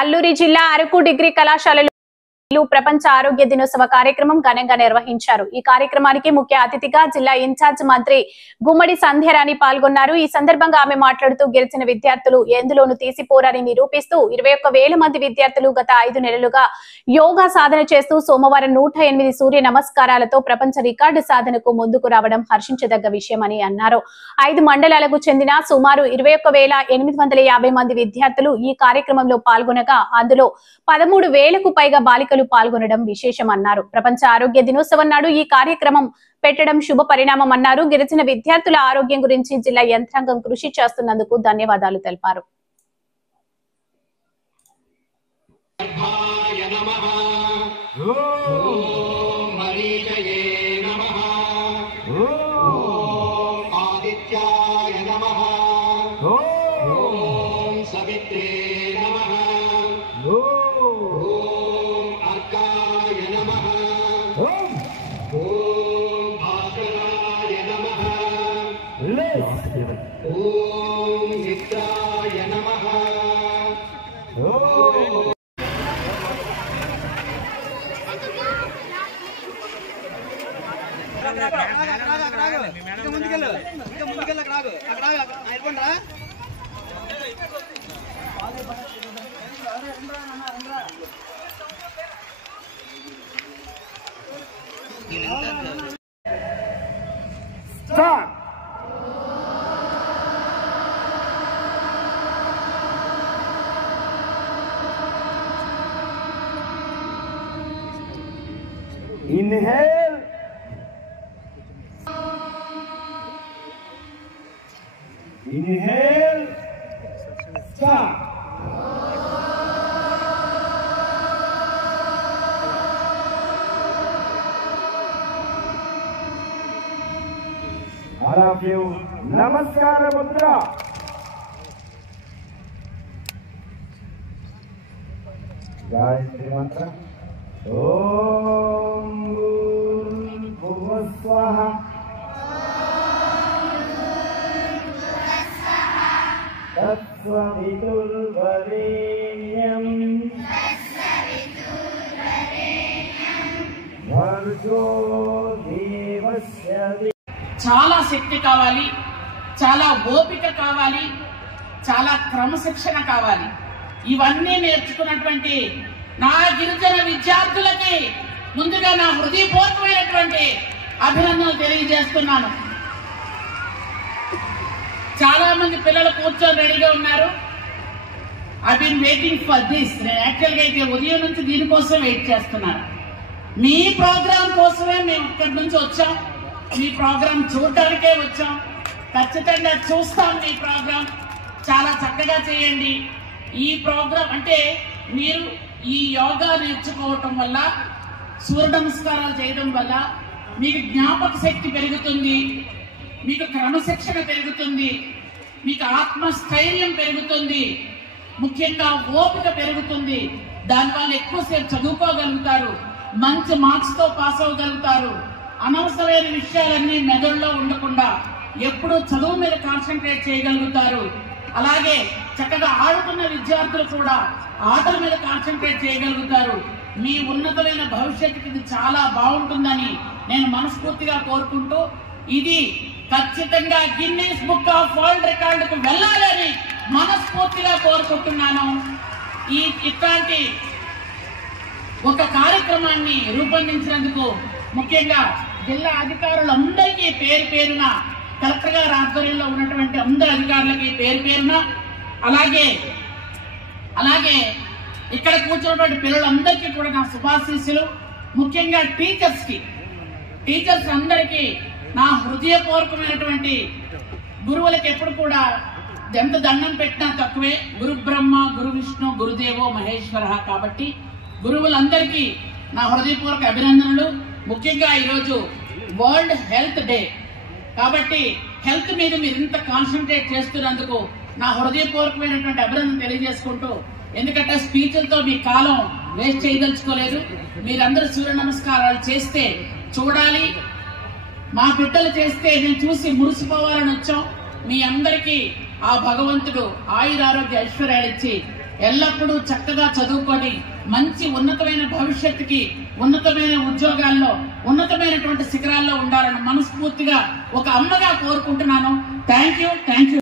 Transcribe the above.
అల్లూరి జిల్లా అరకు డిగ్రీ కళాశాలలో ప్రపంచ ఆరోగ్య దినోత్సవ కార్యక్రమం ఘనంగా నిర్వహించారు। ఈ కార్యక్రమానికి ముఖ్య అతిథిగా జిల్లా ఇన్ఛార్జ్ మంత్రి గుమ్మడి సంధ్యారాణి పాల్గొన్నారు। ఈ సందర్భంగా ఆమె మాట్లాడుతూ గెలిచిన విద్యార్థులు ఎందులోనూ తీసిపోరని నిరూపిస్తూ 21,000 మంది విద్యార్థులు గత 5 నెలలుగా యోగా సాధన చేస్తూ సోమవారం 108 సూర్య నమస్కారాలతో ప్రపంచ రికార్డు సాధనకు ముందుకు రావడం హర్షించదగ్గ విషయమని అన్నారు। 5 మండలాలకు చెందిన సుమారు 21,850 మంది విద్యార్థులు ఈ కార్యక్రమంలో పాల్గొనగా అందులో 13,000కు పైగా బాలికలు పాల్గొనడం విశేషమన్నారు। ప్రపంచ ఆరోగ్య దినోత్సవం నాడు ఈ కార్యక్రమం పెట్టడం శుభ పరిణామం అన్నారు। గిరిజన విద్యార్థుల ఆరోగ్యం గురించి జిల్లా యంత్రాంగం కృషి చేస్తున్నందుకు ధన్యవాదాలు తెలిపారు। Inhale. Inhale. Start. All of you, Namaskara Mudra. Gayatri Mantra. Om Bhurvuvah Swaha. Tatsavitulvarenyam. Bhargo devasya. చాలా శక్తి కావాలి, చాలా ఓపిక కావాలి, చాలా క్రమశిక్షణ కావాలి। ఇవన్నీ నేర్చుకున్నటువంటి నా గిరిజన విద్యార్థులకి ముందుగా నా హృదయపూర్వకమైనటువంటి అభినందనలు తెలియజేస్తున్నాను। చాలా మంది పిల్లలు కూర్చొని రెడీగా ఉన్నారు। I been waiting for this. నేను యాక్చువల్గా అయితే ఉదయం నుంచి దీనికోసం వెయిట్ చేస్తున్నాను। మీ ప్రోగ్రాం కోసమే మేము ఇక్కడి నుంచి వచ్చాం, మీ ప్రోగ్రాం చూడటానికే వచ్చాం। ఖచ్చితంగా చూస్తాం మీ ప్రోగ్రాం, చాలా చక్కగా చేయండి। ఈ ప్రోగ్రాం అంటే మీరు ఈ యోగా నేర్చుకోవటం వల్ల, సూర్య నమస్కారాలు చేయడం వల్ల మీకు జ్ఞాపక శక్తి పెరుగుతుంది, మీకు క్రమశిక్షణ పెరుగుతుంది, మీకు ఆత్మస్థైర్యం పెరుగుతుంది, ముఖ్యంగా ఓపిక పెరుగుతుంది। దానివల్ల ఎక్కువసేపు చదువుకోగలుగుతారు, మంచి మార్క్స్ తో పాస్ అవ్వగలుగుతారు। అనవసరమైన విషయాలన్నీ మెదడులో ఉండకుండా ఎప్పుడూ చదువు మీద కాన్సన్ట్రేట్ చేయగలుగుతారు। అలాగే చక్కగా ఆడుతున్న విద్యార్థులు కూడా ఆటల మీద కాన్సన్ట్రేట్ చేయగలుగుతారు। మీ ఉన్నతమైన భవిష్యత్తుకి ఇది చాలా బాగుంటుందని నేను మనస్ఫూర్తిగా కోరుకుంటూ, ఇది ఖచ్చితంగా గిన్నీస్ బుక్ ఆఫ్ వరల్డ్ రికార్డుకు వెళ్ళాలని మనస్ఫూర్తిగా కోరుకుంటున్నాను। ఇట్లాంటి ఒక కార్యక్రమాన్ని రూపొందించినందుకు ముఖ్యంగా జిల్లా అధికారులందరికీ పేరు పేరున, కలెక్టర్ గారి ఆధ్వర్యంలో ఉన్నటువంటి అందరి అధికారులకి పేరు పేరున, అలాగే ఇక్కడ కూర్చున్నటువంటి పిల్లలందరికీ కూడా నా శుభాశీస్సులు। ముఖ్యంగా టీచర్స్ అందరికీ నా హృదయపూర్వకమైనటువంటి, గురువులకి ఎప్పుడు కూడా ఎంత దండం పెట్టినా తక్కువే। గురు బ్రహ్మ గురు విష్ణు గురుదేవో మహేశ్వర కాబట్టి గురువులందరికీ నా హృదయపూర్వక అభినందనలు। ముఖ్యంగా ఈరోజు వరల్డ్ హెల్త్ డే కాబట్టి హెల్త్ మీద మీరు ఇంత కాన్సన్ట్రేట్ చేస్తున్నందుకు నా హృదయపూర్వకమైనటువంటి అభినందన తెలియజేసుకుంటూ, ఎందుకంటే స్పీచ్లతో మీ కాలం వేస్ట్ చేయదలుచుకోలేదు। మీరందరూ సూర్య నమస్కారాలు చేస్తే చూడాలి, మా బిడ్డలు చేస్తే నేను చూసి మురిసిపోవాలని వచ్చాం। మీ అందరికీ ఆ భగవంతుడు ఆయురారోగ్య ఐశ్వర్యాలు ఇచ్చి ఎల్లప్పుడూ చక్కగా చదువుకొని మంచి ఉన్నతమైన భవిష్యత్తుకి, ఉన్నతమైన ఉద్యోగాల్లో, ఉన్నతమైనటువంటి శిఖరాల్లో ఉండాలని మనస్ఫూర్తిగా ఒక అమ్మగా కోరుకుంటున్నాను. Thank you.